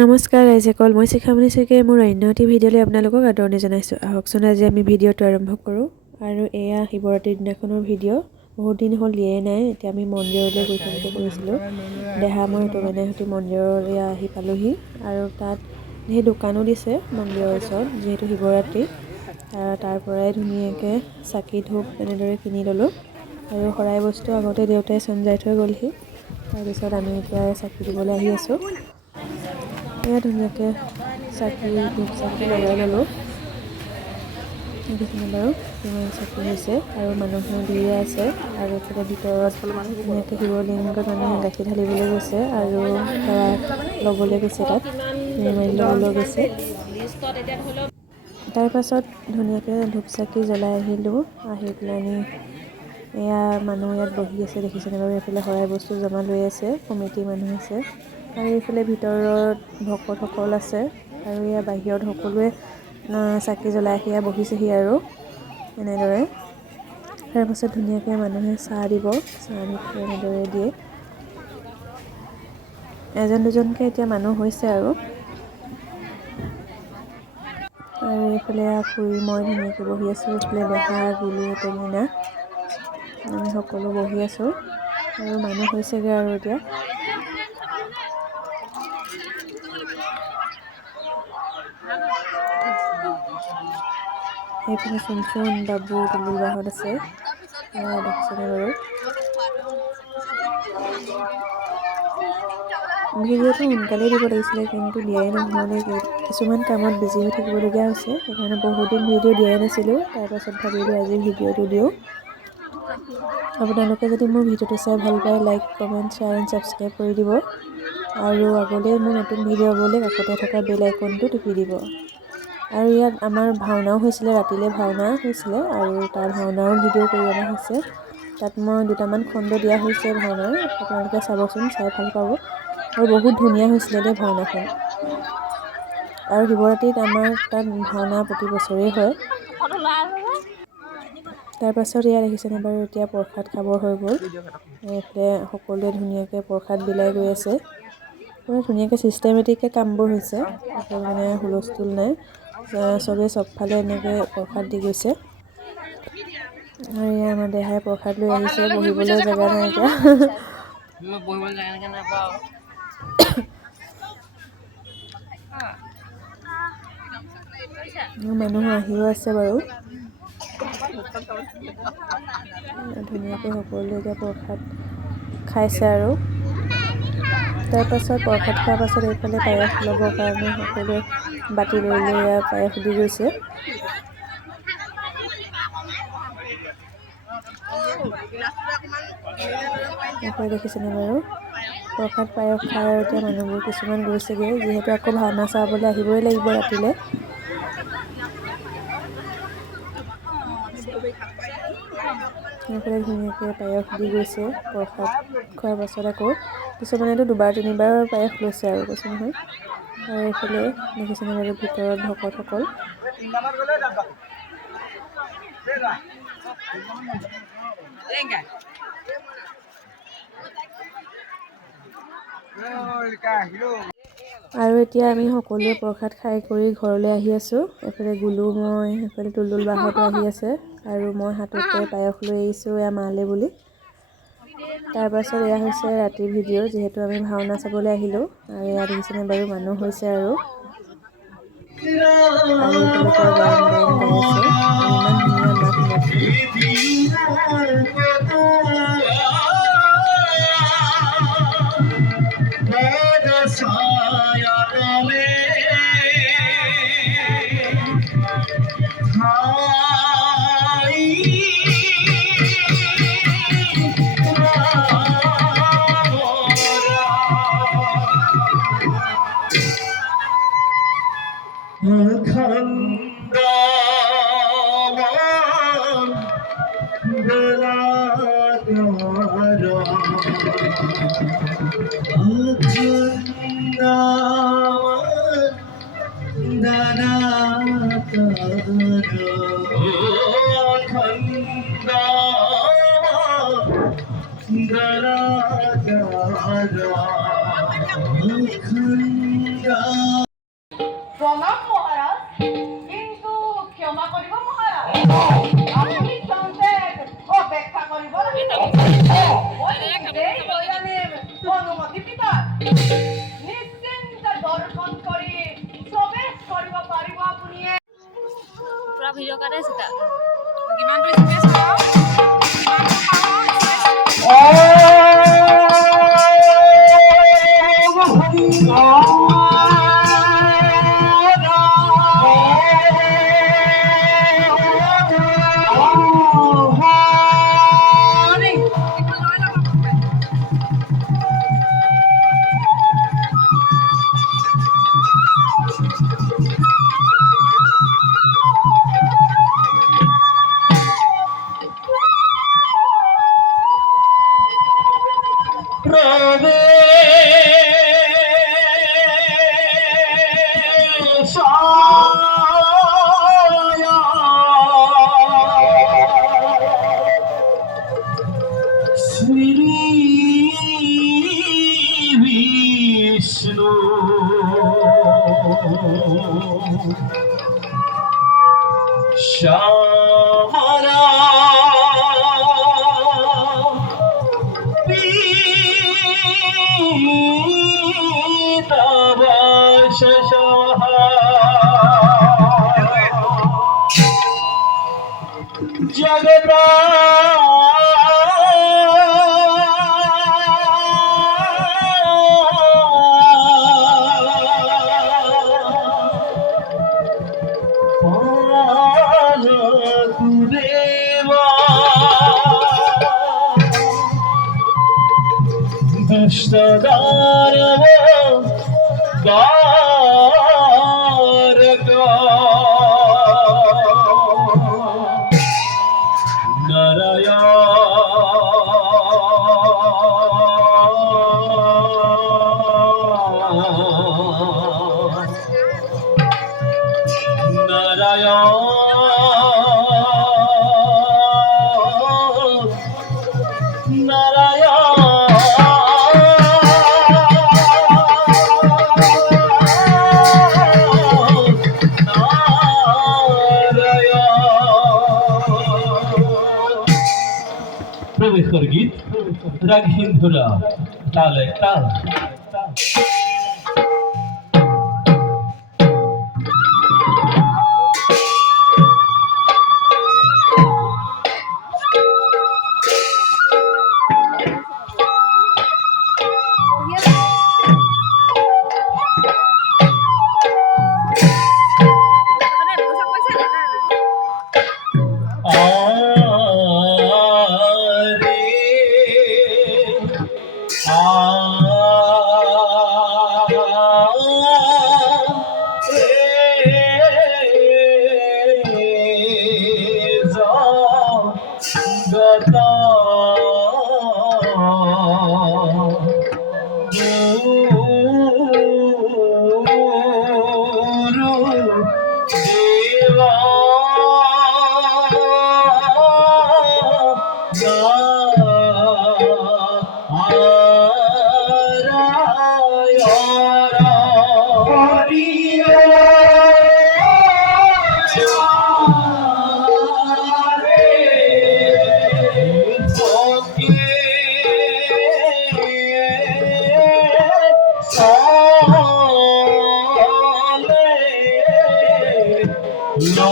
নমস্কাৰ ৰাইজসকল, মই শিখামণি শইকীয়াই মোৰ অন্য এটি ভিডিঅ'লৈ আপোনালোকক আদৰণি জনাইছোঁ। আহকচোন আজি আমি ভিডিঅ'টো আৰম্ভ কৰোঁ। আৰু এয়া শিৱৰাত্ৰিৰ দিনাখনৰ ভিডিঅ'। বহুত দিন হ'ল দিয়াই নাই। এতিয়া আমি মন্দিৰলৈ গৈ থাকোঁতে কৰিছিলোঁ। দেহা মই টমেনাই সৈতে মন্দিৰলৈ আহি পালোহি। আৰু তাত সেই দোকানো দিছে মন্দিৰৰ ওচৰত, যিহেতু শিৱৰাত্ৰি। তাৰ পৰাই ধুনীয়াকৈ চাকি ধূপ এনেদৰে কিনি ল'লোঁ। আৰু শৰাই বস্তু আগতে দেউতাই চঞ্জাই থৈ গ'লহি। তাৰপিছত আমি এতিয়া চাকি দিবলৈ আহি আছোঁ। এয়া ধুনীয়াকৈ ধূপ চাকি লগাই ল'লোঁ। দেখিছেনে বাৰু কিমান চাকি হৈছে, আৰু মানুহে দিয়ে আছে। আৰু এইফালে ভিতৰত ধুনীয়াকৈ শিৱলিংগত মানুহে গাখীৰ ঢালিবলৈ গৈছে আৰু সেৱা ল'বলৈ গৈছে, তাত নিৰ্মাল্য ল'বলৈ গৈছে। তাৰ পাছত ধুনীয়াকৈ ধূপ চাকি জ্বলাই আহিলোঁ। আহি পেলাই এয়া মানুহ ইয়াত বহি আছে, দেখিছেনে বাৰু। এইফালে শৰাই বস্তু জমা লৈ আছে, কমিটি মানুহ আছে। আৰু এইফালে ভিতৰত ভকতসকল আছে। আৰু এয়া বাহিৰত সকলোৱে চাকি জ্বলাই আহি বহিছেহি আৰু এনেদৰে। তাৰপাছত ধুনীয়াকৈ মানুহে চাহ দিব, চাহ এনেদৰে দিয়ে। এজন দুজনকৈ এতিয়া মানুহ হৈছে আৰু এইফালে খুৰী মই ধুনীয়াকৈ বহি আছোঁ। এইফালে দেহা, গুলু, টমেনা আমি সকলো বহি আছোঁ। আৰু মানুহ হৈছেগৈ আৰু এতিয়া। সেইফালে চুন বাবু তুলুল বাহঁত আছে, দেখিছেনে বাৰু। ভিডিঅ'টো সোনকালেই দিব লাগিছিলে, কিন্তু দিয়াই নহ'লে। কিছুমান কামত বিজি হৈ থাকিবলগীয়া হৈছে, সেইকাৰণে বহুত দিন ভিডিঅ' দিয়াই নাছিলোঁ। তাৰপাছত ভাবিলোঁ আজি ভিডিঅ'টো দিওঁ। আপোনালোকে যদি মোৰ ভিডিঅ'টো চাই ভাল পায়, like, comment, share and subscribe কৰি দিব। আৰু আগলৈ মোৰ নতুন ভিডিঅ' পাবলৈ কাষতে থকা বেল আইকনটো টিপি দিব। আৰু ইয়াত আমাৰ ভাওনাও হৈছিলে, ৰাতিলৈ ভাওনা হৈছিলে। আৰু তাৰ ভাওনাৰো ভিডিঅ' কৰি অনা হৈছে। তাত মই দুটামান খণ্ড দিয়া হৈছে ভাওনাৰ, আপোনালোকে চাবচোন, চাই ভাল পাব। আৰু বহুত ধুনীয়া হৈছিলে দেই ভাওনাখন। আৰু শিৱৰাত্ৰিত আমাৰ তাত ভাওনা প্ৰতি বছৰেই হয়। তাৰপাছত এয়া দেখিছেনে বাৰু, এতিয়া প্ৰসাদ খাবৰ হৈ গ'ল। এইফালে সকলোৱে ধুনীয়াকৈ প্ৰসাদ বিলাই গৈ আছে। ধুনীয়াকৈ ছিষ্টেমেটিককৈ কামবোৰ হৈছে, একো মানে হুলস্থুল নাই। চবেই চবফালে এনেকৈ প্ৰসাদ দি গৈছে। আৰু এয়া আমাৰ দেহাই প্ৰসাদ লৈ আহিছে, বহিবলৈ জেগা নাইকিয়া। মানুহ আহিও আছে বাৰু। ধুনীয়াকৈ সকলোৱে এতিয়া প্ৰসাদ খাইছে আৰু তাৰপাছত প্ৰসাদ খোৱাৰ পাছত এইফালে পায়স ল'বৰ কাৰণে সকলোৱে বাতি লৈ পায়স দি গৈছে। এইফালে দেখিছেনে বাৰু, প্ৰসাদ পায়স খাই আৰু এতিয়া মানুহবোৰ কিছুমান গৈছেগৈ, যিহেতু আকৌ ভাওনা চাবলৈ আহিবই লাগিব ৰাতিলৈ। এইফালে ধুনীয়াকৈ পায়স দি গৈছে। প্ৰসাদ খোৱাৰ পাছত আকৌ কিছুমানেতো দুবাৰ তিনিবাৰ পায়স লৈছে আৰু কৈছোঁ নহয়। আৰু এইফালে দেখিছেনে বাৰু, ভিতৰত ভকতসকল। আৰু এতিয়া আমি সকলোৱে প্ৰসাদ খাই কৰি ঘৰলৈ আহি আছোঁ। এইফালে গুলু, মই, এইফালে তুলতুল বাহঁতো আহি আছে। আৰু মই হাততে পায়স লৈ আহিছোঁ, এয়া মালে বুলি। তাৰপাছত এয়া হৈছে ৰাতিৰ ভিডিঅ', যিহেতু আমি ভাওনা চাবলৈ আহিলোঁ। আৰু এয়া দেখিছেনে বাৰু, মানুহ হৈছে আৰু এইফালে পুৰা গায়ন বায়ন গাই আছে। আৰু ইমান ধুনীয়া মাত, শুনকচোন। প্ৰণাম মহাৰাজ, কিন্তু ক্ষমা কৰিব মহাৰাজ, আপুনি ক্ষন্তেক অপেক্ষা কৰিব লাগিব। মই নিজেই গৈ আনিম অনুমতি পিতাৰ। নিশ্চিন্ত দৰ্শন কৰি প্ৰৱেশ কৰিব পাৰিব আপুনিয়ে। পুৰা ভিডিঅ' কাটে চিতা কিমানটো স্পেচ পাওঁ কিমানটো পাওঁ বিষ্ণু শ্যামলা জগদা দেবা দুষ্টদানব দ্বারকা প্রবেশের গীত রাগ হিন্দুরা তালে তাল No